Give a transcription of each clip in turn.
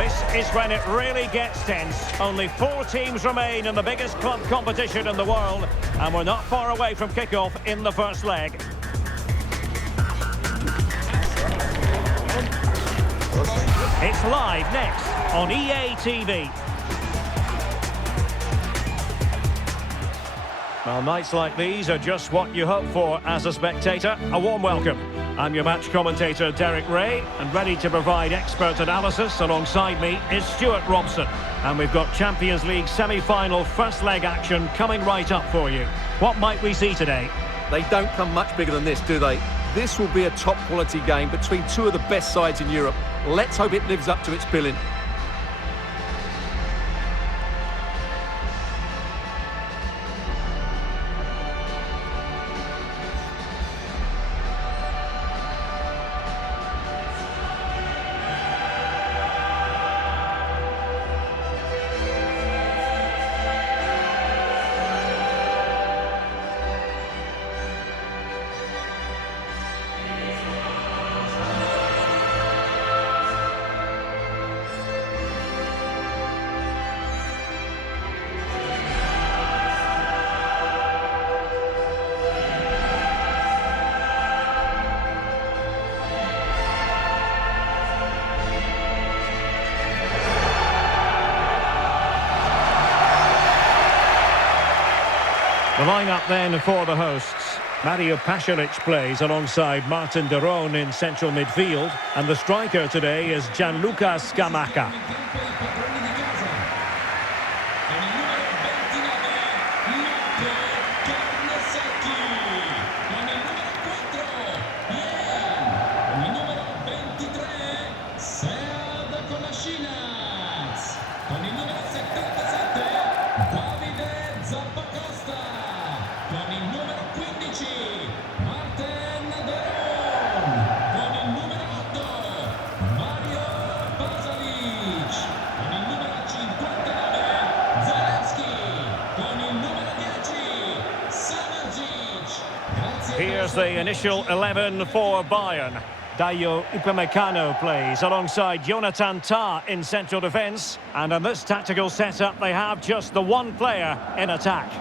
This is when it really gets tense. Only 4 teams remain in the biggest club competition in the world, and we're not far away from kickoff in the first leg. It's live next on EA TV. Well, nights like these are just what you hope for as a spectator. A warm welcome. I'm your match commentator, Derek Ray, and ready to provide expert analysis alongside me is Stuart Robson. And we've got Champions League semi-final first leg action coming right up for you. What might we see today? They don't come much bigger than this, do they? This will be a top-quality game between 2 of the best sides in Europe. Let's hope it lives up to its billing. The lineup then for the hosts. Mario Pasalic plays alongside Martin de Roon in central midfield. And the striker today is Gianluca Scamacca. Here's the initial 11 for Bayern. Dayo Upamecano plays alongside Jonathan Tah in central defence. And in this tactical setup, they have just the one player in attack.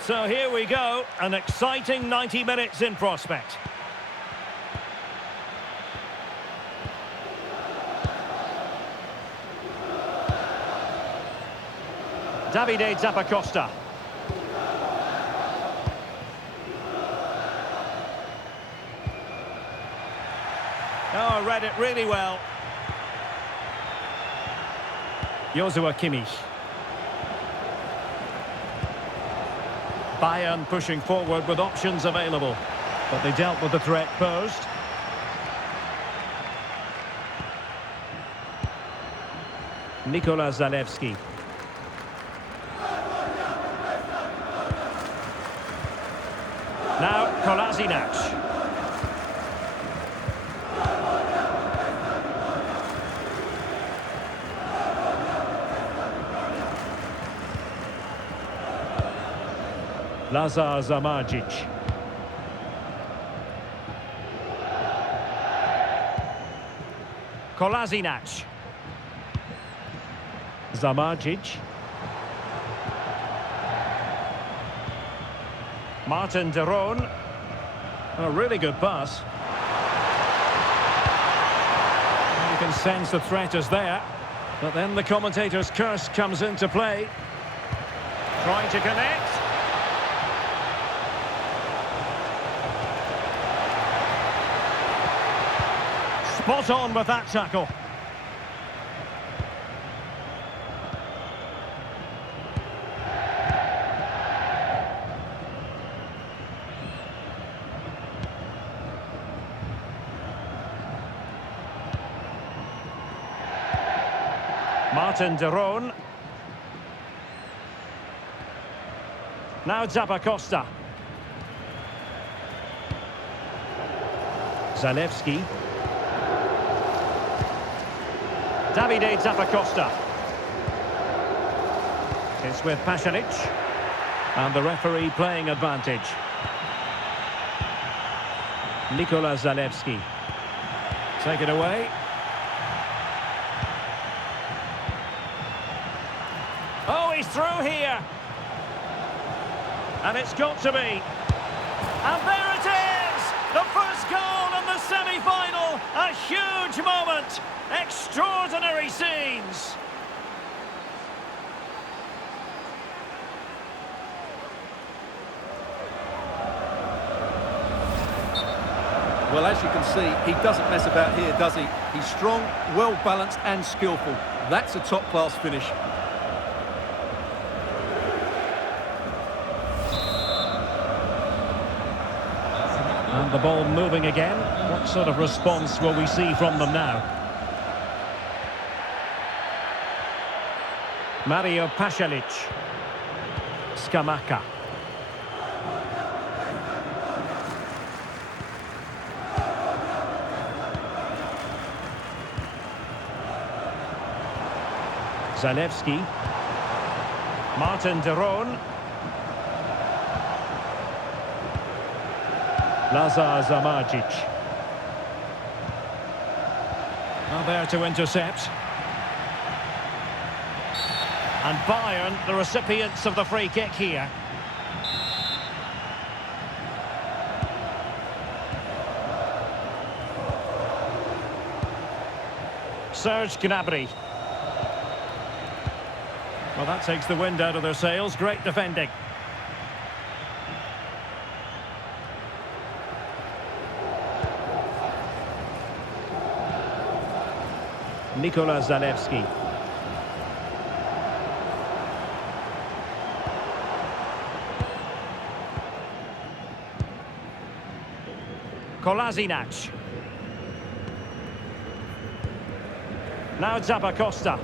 So here we go, an exciting 90 minutes in prospect. Davide Zappacosta. Oh, read it really well. Joshua Kimmich. Bayern pushing forward with options available, but they dealt with the threat posed. Nikola Zalewski. Now Kolasinac. Lazar Zamardzic. Kolasinac. Zamardzic. Martin de Roon. A really good pass. You can sense the threat is there. But then the commentator's curse comes into play. Trying to connect. Spot on with that tackle. Martin de Roon. Now Zappacosta. Zalewski. Davide Zappacosta. It's with Pasalic. And the referee playing advantage. Nikola Zalewski. Take it away. Oh, he's through here. And it's got to be. And there it is! The first goal in the semi-final. A huge moment. Extraordinary scenes. Well, as you can see, he doesn't mess about here, does he? He's strong, well-balanced and skillful. That's a top-class finish. And the ball moving again. What sort of response will we see from them now? Mario Pasalic. Scamacca. Zalewski. Martin de Roon. Lazar Zamardzic. Well, there to intercept. And Bayern, the recipients of the free kick here. Serge Gnabry. Well, that takes the wind out of their sails. Great defending. Nikola Zalewski. Kolasinac. Now Zappacosta.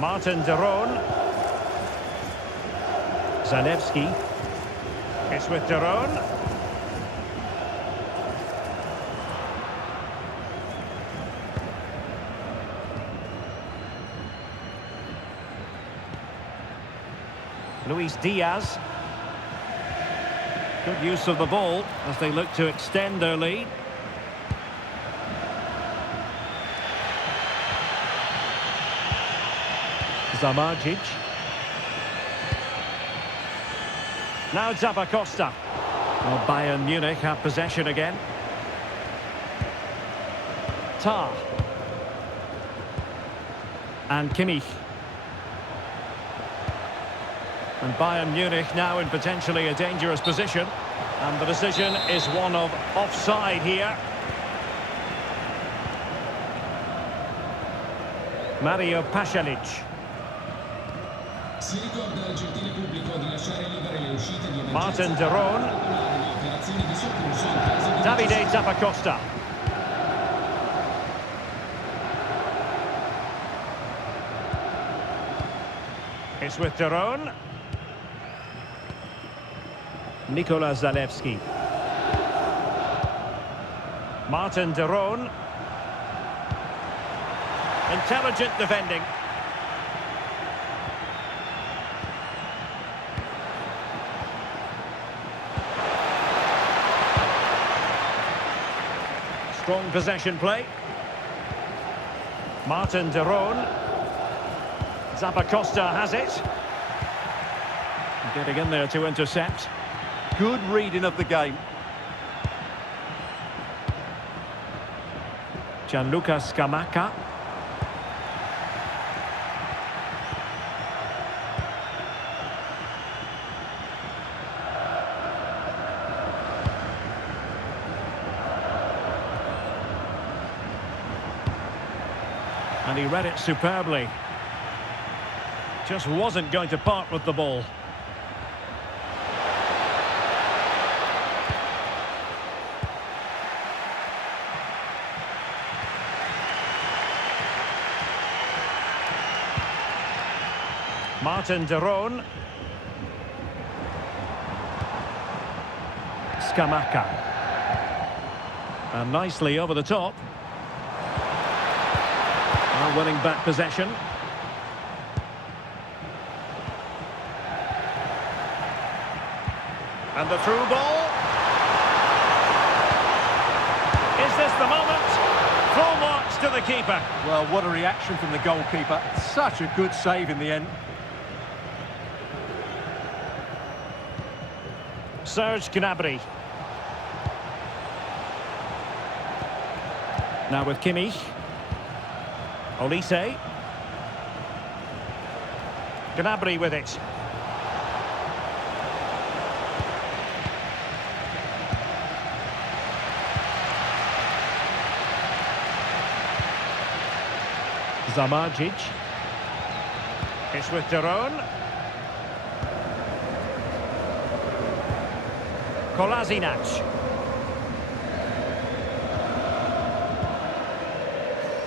Martin de Roon. Zalewski. It's with de Roon. Luis Diaz. Good use of the ball as they look to extend their lead. Zamardzic. Now Zappacosta. Well, Bayern Munich have possession again. Tar. And Kimmich. And Bayern Munich now in potentially a dangerous position. And the decision is one of offside here. Mario Pasalic. Martin de Roon. Davide Zappacosta. It's with de Roon. Nikola Zalewski. Martin de Roon. Intelligent defending. Strong possession play. Martin de Roon. Zappacosta has it. Getting in there to intercept. Good reading of the game. Gianluca Scamacca. And he read it superbly. Just wasn't going to part with the ball. Martin de Roon. Skamaka. And nicely over the top. Well, winning back possession. And the through ball. Is this the moment? Full marks to the keeper. Well, what a reaction from the goalkeeper. Such a good save in the end. Serge Gnabry. Now with Kimmich. Olise. Gnabry with it. Zamardzic. It's with Daron. Kolasinac.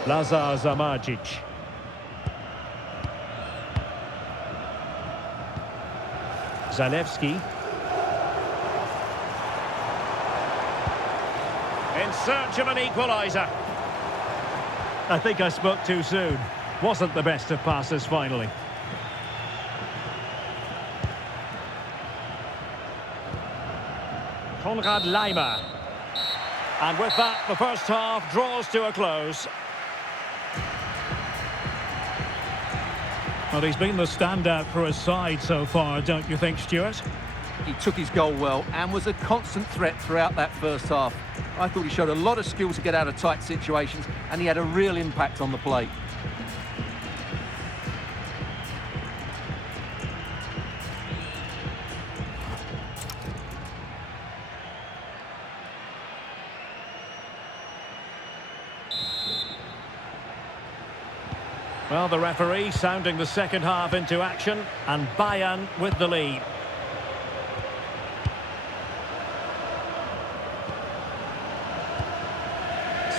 Lazar Zamardzic. Zalewski. In search of an equaliser. I think I spoke too soon. Wasn't the best of passes finally. Konrad Laimer. And with that, the first half draws to a close. Well, he's been the standout for his side so far, don't you think, Stuart? He took his goal well and was a constant threat throughout that first half. I thought he showed a lot of skill to get out of tight situations, and he had a real impact on the play. Well, the referee sounding the second half into action, and Bayern with the lead.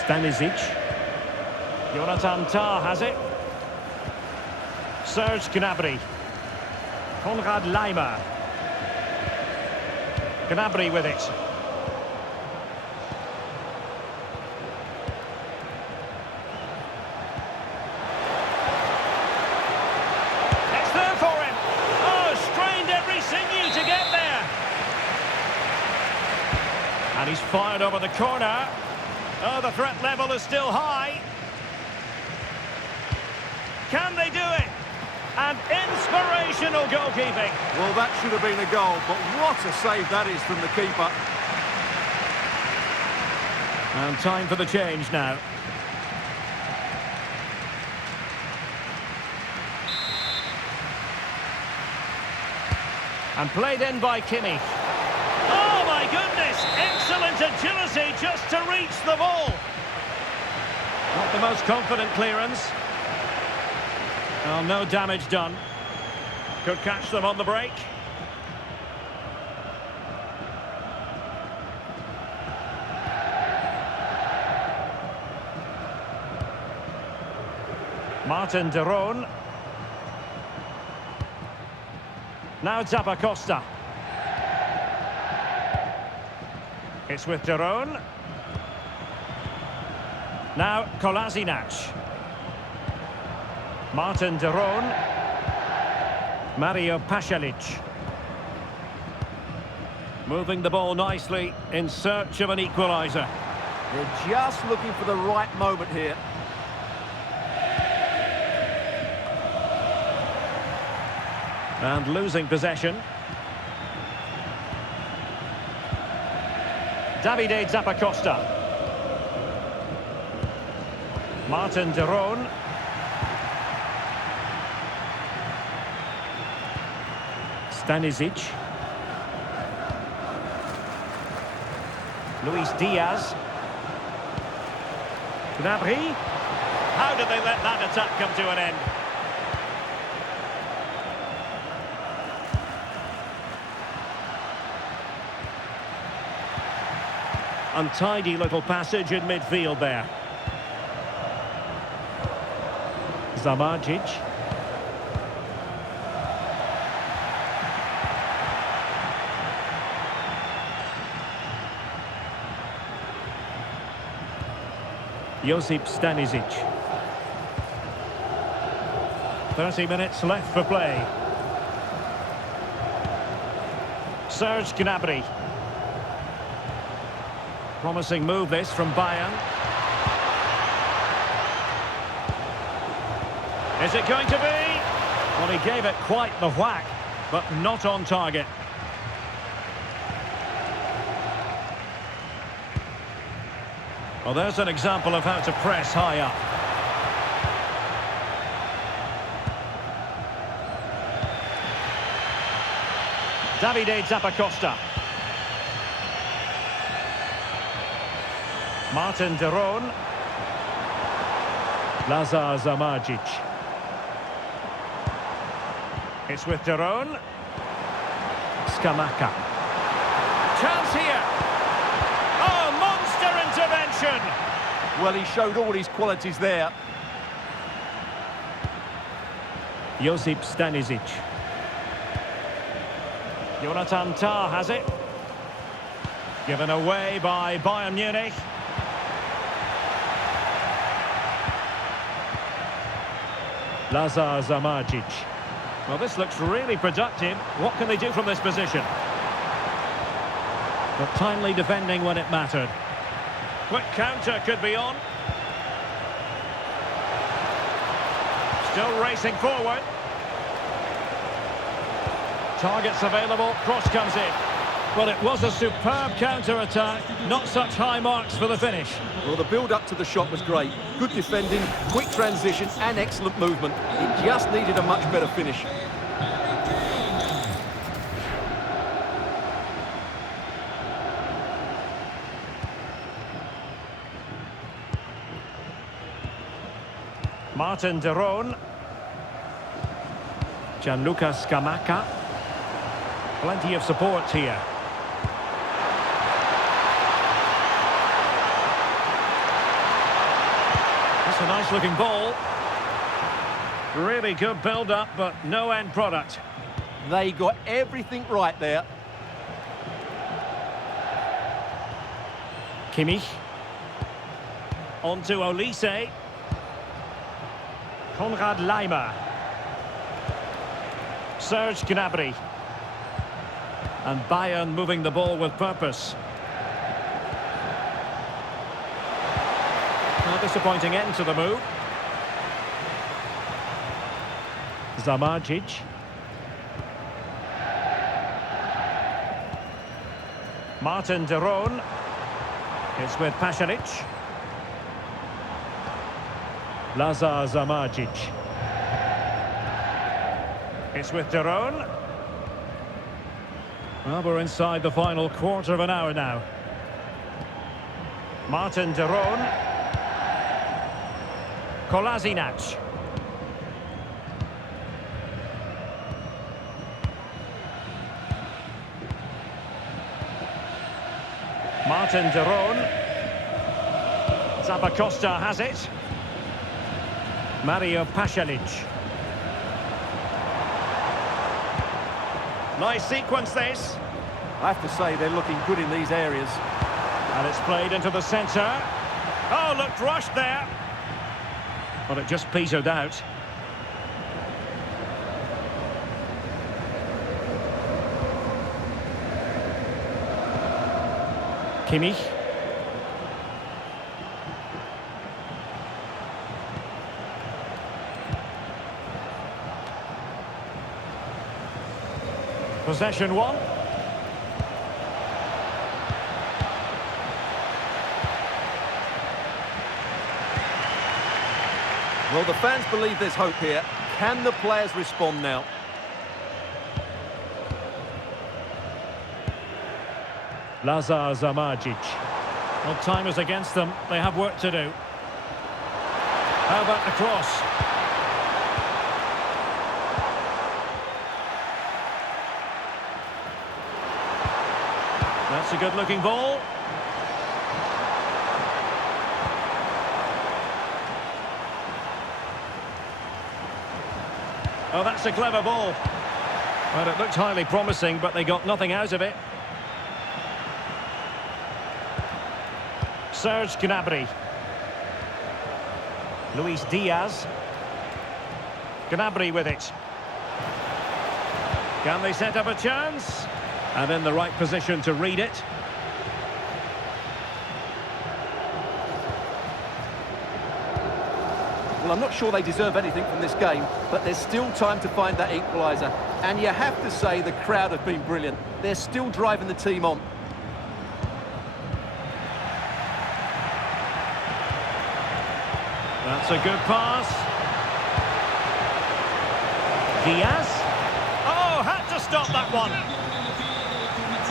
Stanisic. Jonathan Tah has it. Serge Gnabry. Konrad Laimer. Gnabry with it. It's there for him. Oh, strained every sinew to get there. And he's fired over the corner. Oh, the threat level is still high. Can they do it? And inspirational goalkeeping. Well, that should have been a goal, but what a save that is from the keeper. And time for the change now. And played in by Kimmich. Oh, my goodness! Excellent agility just to reach the ball. Not the most confident clearance. Well, no damage done. Could catch them on the break. Martin Daron. Now Zappacosta. It's with Daron. Now Kolasinac. Martin Daron. Mario Pasalic. Moving the ball nicely in search of an equaliser. They're just looking for the right moment here. And losing possession. Davide Zappacosta. Martin Daron. Stanisic. Luis Diaz. Gnabry. How did they let that attack come to an end? Untidy little passage in midfield there. Zamardzic. Josip Stanisic. 30 minutes left for play. Serge Gnabry. Promising move this from Bayern. Is it going to be? Well, he gave it quite the whack, but not on target. Well, there's an example of how to press high up. Davide Zappacosta. Martin de Roon. Lazar Zamardzic. It's with de Roon. Scamacca. Chance here. Oh, monster intervention! Well, he showed all his qualities there. Josip Stanisic. Jonathan Tah has it. Given away by Bayern Munich. Lazar Zamardzic. Well, this looks really productive. What can they do from this position? But timely defending when it mattered. Quick counter could be on. Still racing forward. Targets available, cross comes in. Well, it was a superb counter-attack, not such high marks for the finish. Well, the build-up to the shot was great. Good defending, quick transition and excellent movement. It just needed a much better finish. Martin de Roon. Gianluca Scamacca. Plenty of support here. It's a nice looking ball. Really good build-up, but no end product. They got everything right there. Kimmich. On to Olise. Konrad Laimer. Serge Gnabry. And Bayern moving the ball with purpose. A disappointing end to the move. Zamardzic. Martin de Roon. It's with Pasalic. Lazar Zamardzic. It's with de Roon. Well, we're inside the final quarter of an hour now. Martin de Roon. Kolasinac. Martin de Roon. Zappacosta has it. Mario Pasalic. Nice sequence this. I have to say they're looking good in these areas. And it's played into the centre. Oh, looked rushed there. But it just petered out. Kimmich. Possession one. Well, the fans believe there's hope here. Can the players respond now? Lazar Zamardzic. Well, time is against them. They have work to do. How about the cross? That's a good-looking ball. Oh, that's a clever ball. Well, it looked highly promising, but they got nothing out of it. Serge Gnabry. Luis Diaz. Gnabry with it. Can they set up a chance? And in the right position to read it. Well, I'm not sure they deserve anything from this game, but there's still time to find that equaliser. And you have to say the crowd have been brilliant. They're still driving the team on. That's a good pass. Diaz. Oh, had to stop that one.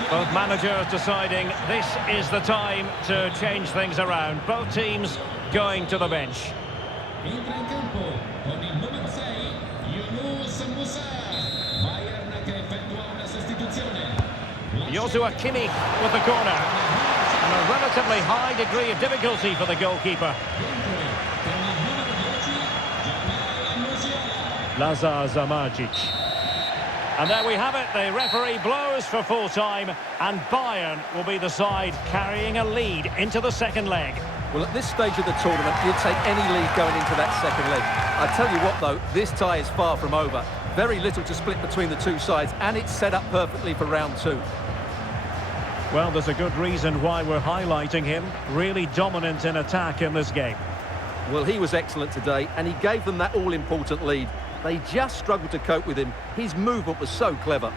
Both managers deciding this is the time to change things around. Both teams going to the bench. Entra in campo con il numero 6, Bayern che effettua una sostituzione. Joshua Kimmich with the corner. And a relatively high degree of difficulty for the goalkeeper. Lazar Zamardzic. And there we have it. The referee blows for full time, and Bayern will be the side carrying a lead into the second leg. Well, at this stage of the tournament, you'd take any lead going into that second leg. I tell you what, though, this tie is far from over. Very little to split between the two sides, and it's set up perfectly for round two. Well, there's a good reason why we're highlighting him. Really dominant in attack in this game. Well, he was excellent today, and he gave them that all-important lead. They just struggled to cope with him. His movement was so clever.